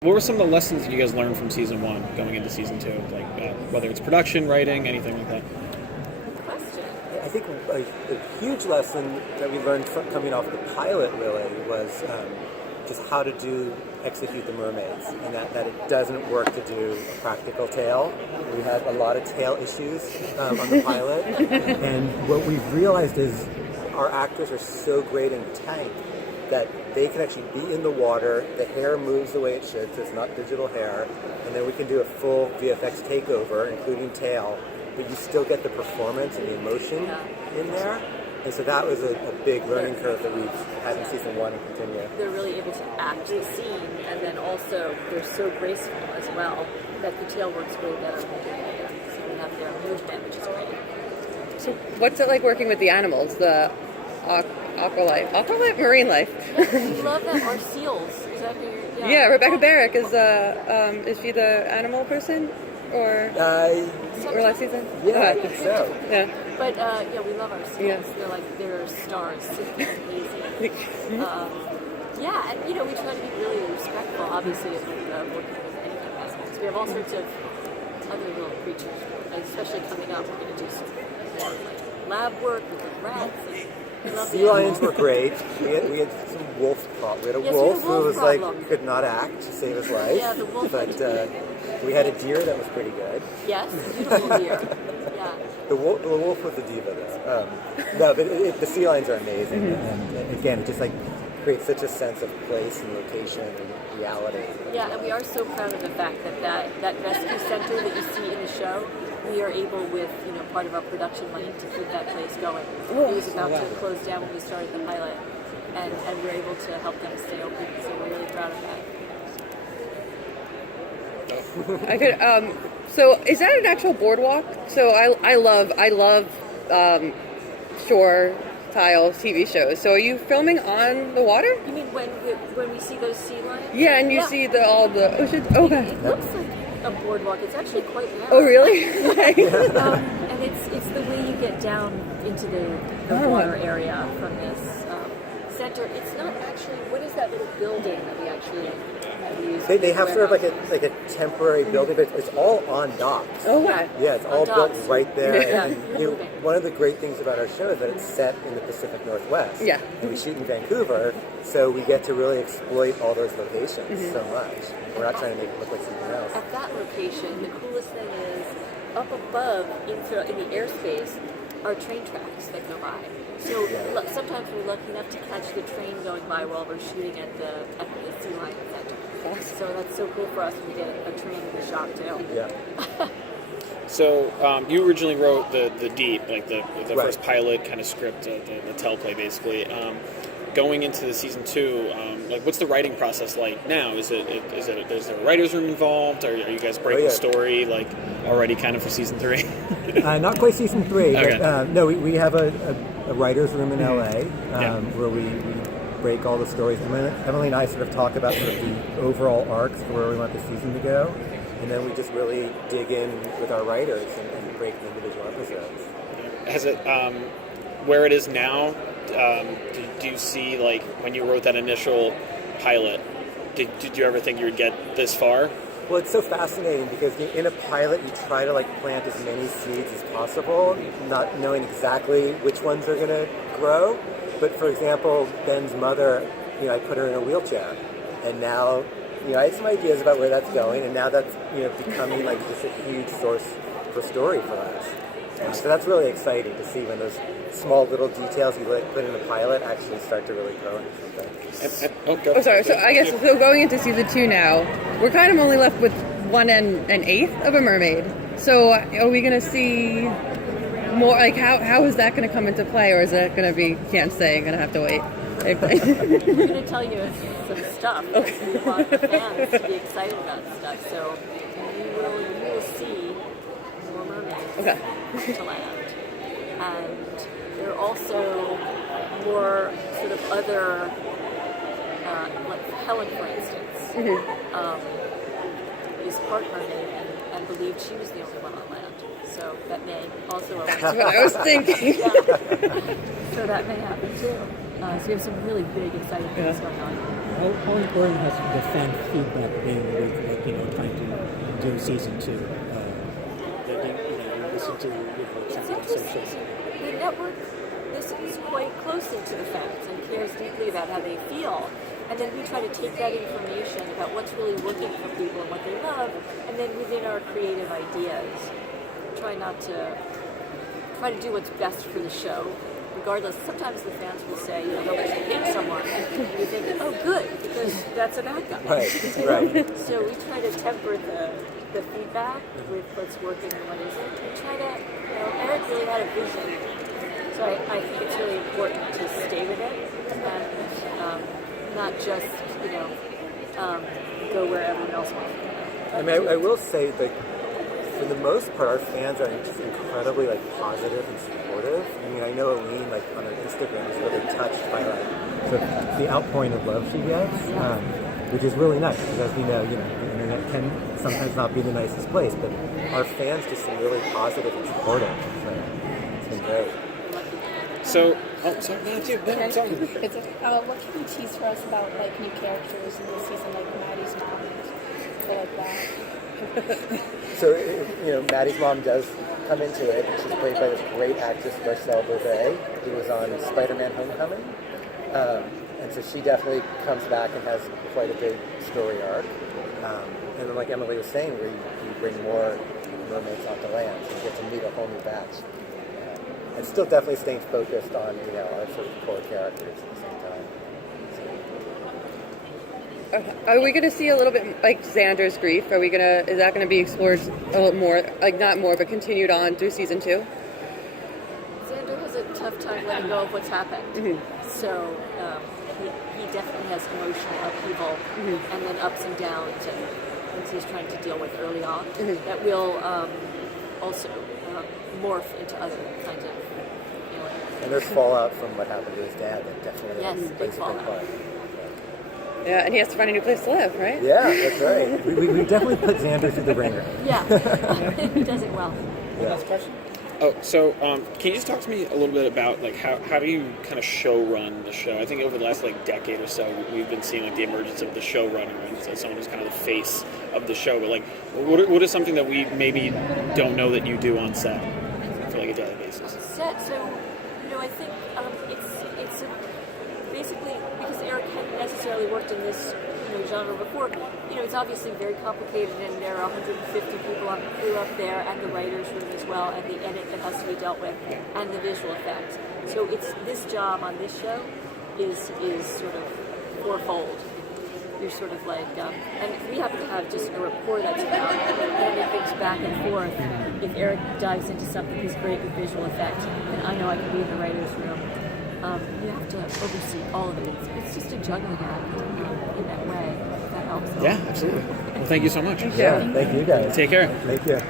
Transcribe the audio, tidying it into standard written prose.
What were some of the lessons that you guys learned from season 1 going into season 2? Like whether it's production, writing, anything like that? Good question. I think a huge lesson that we learned from coming off the pilot really was just how to execute the mermaids, and that it doesn't work to do a practical tail. We had a lot of tail issues on the pilot, and what we've realized is our actors are so great in tank that they can actually be in the water, the hair moves the way it should, so it's not digital hair, and then we can do a full VFX takeover, including tail, but you still get the performance and the emotion in there. And so that was a big learning curve that we've had in season 1 and continue. They're really able to act the scene, and then also they're so graceful as well that the tail works way better than the hair. So we have their movement, which is great. So what's it like working with the animals, the aqualife, marine life? We love that. Our seals. Is that who you're... Yeah, Rebecca Barrick is she the animal person? Or last season? Yeah, I think so. Yeah. But we love our seals. Yeah. They're stars. Amazing. And we try to be really respectful, obviously, of working with any kind of animals. We have all sorts of other little creatures, especially coming up. We're going to do some more lab work with the rats. Sea lions were great. We had some wolf problems. We had a wolf who was could not act to save his life. Yeah, the wolf. But we had a deer that was pretty good. Yes, beautiful deer. Yeah. The wolf was a diva, though. No, but the sea lions are amazing, and again, it just creates such a sense of place and location and reality. Yeah, and we are so proud of the fact that rescue center that you see in the show, we are able, with part of our production money, to keep that place going. It was about to close down when we started the pilot, and we're able to help them stay open. So we're really proud of that. So is that an actual boardwalk? So I love shore tile TV shows. So are you filming on the water? You mean when we see those sea lions? Yeah, and you see all the oceans. Okay. It looks like a boardwalk. It's actually quite narrow. Oh, really? And it's the way you get down into the water area from this center. It's not actually. What is that little building that we actually use? They have sort of like a temporary building, but it's all on docks. Oh, wow. Yeah, it's all built right there. Yeah. And one of the great things about our show is that it's set in the Pacific Northwest. Yeah. And we shoot in Vancouver, so we get to really exploit all those locations so much. We're not trying to make it look like something else. At that location, the coolest thing is up above in the airspace are train tracks that go by. So sometimes we're lucky enough to catch the train going by while we're shooting at the Sea Lion Center. So that's so cool for us when we get a train in the shot too. Yeah. So you originally wrote the Deep, like the first pilot kind of script, the teleplay basically. Going into the season 2, what's the writing process like now? Is there a writer's room involved? Are you guys breaking the story already kind of for season 3? Not quite season 3, okay. But no, we have a writer's room in LA where we break all the stories. Emily and I sort of talk about sort of the overall arcs for where we want the season to go, and then we just really dig in with our writers and break the individual episodes. Has it where it is now? Do you see, when you wrote that initial pilot, did you ever think you would get this far? Well, it's so fascinating because in a pilot you try to plant as many seeds as possible, not knowing exactly which ones are going to grow. But for example, Ben's mother, I put her in a wheelchair, and now I had some ideas about where that's going, and now that's becoming just a huge source for story for us. So that's really exciting to see when those small little details you put in a pilot actually start to really grow into something. Sorry. So I guess going into season 2 now, we're kind of only left with 1 1/8 of a mermaid. So are we going to see more? How is that going to come into play, or is it going to be can't say? Going to have to wait. We're going to tell you some stuff. Okay. We want the fans to be excited about stuff. So you will see more mermaids to land. And there are also more sort of other, like Helen, for instance, is part mermaid and believed she was the only one on land. So that may also... That's what I was thinking. So that may happen too. So we have some really big, exciting things going on. how important has the fan feedback been with, like, trying to do season 2? You listen to It's interesting. The network listens quite closely to the fans and cares deeply about how they feel. And then we try to take that information about what's really working for people and what they love, and then within our creative ideas, try to do what's best for the show. Regardless, sometimes the fans will say, how much they hate someone, and you think, oh, good, because that's a bad guy. Right. So we try to temper the feedback with what's working and what isn't. We try to, Eric really had a vision, so I think it's really important to stay with it and not just, go where everyone else wants to go. I mean, I will say that for the most part, our fans are just incredibly positive and supportive. I mean, I know Aline, on her Instagram, is really touched by the outpouring of love she gets, which is really nice because, as we know, the internet can sometimes not be the nicest place, but our fans just seem really positive and supportive. So it's been great. So, sorry, no, it's you. No, I'm sorry. It's what can you tease for us about new characters in this season, like Maddie's mom and stuff like that? So, Maddie's mom does come into it. She's played by this great actress, Whitesell, who was on Spider-Man: Homecoming. And so she definitely comes back and has quite a big story arc. And then, like Emily was saying, where you bring more mermaids onto land, so you get to meet a whole new batch. And still definitely staying focused on, our sort of core characters at the same time. Are we going to see a little bit like Xander's grief? Is that going to be explored a little more, not more, but continued on through season 2? Xander has a tough time letting go of what's happened. Mm-hmm. So he definitely has emotional upheaval and then ups and downs and things he's trying to deal with early on that will also morph into other kinds of feelings. And there's fallout from what happened to his dad that definitely plays a big part. Yeah, and he has to find a new place to live, right? Yeah, that's right. we definitely put Xander through the ringer. Yeah, he does it well. Yeah. Last question? Oh, so can you just talk to me a little bit about how do you kind of show run the show? I think over the last decade or so, we've been seeing the emergence of the showrunner and someone who's kind of the face of the show. But what is something that we maybe don't know that you do on set for a daily basis? Set, so I think it's basically because Eric hadn't necessarily worked in this genre before. It's obviously very complicated, and there are 150 people on the crew up there, and the writers' room as well, and the edit that has to be dealt with, and the visual effects. So it's this job on this show is sort of fourfold. You're sort of and we happen to have just a rapport that's about, and it things back and forth. If Eric dives into something, he's great with visual effects, and I know I can be in the writers' room. You have to oversee all of it. It's just a juggling act in that way. If that helps. Yeah, absolutely. Well, thank you so much. Yeah, thank you guys. Take care. Thank you.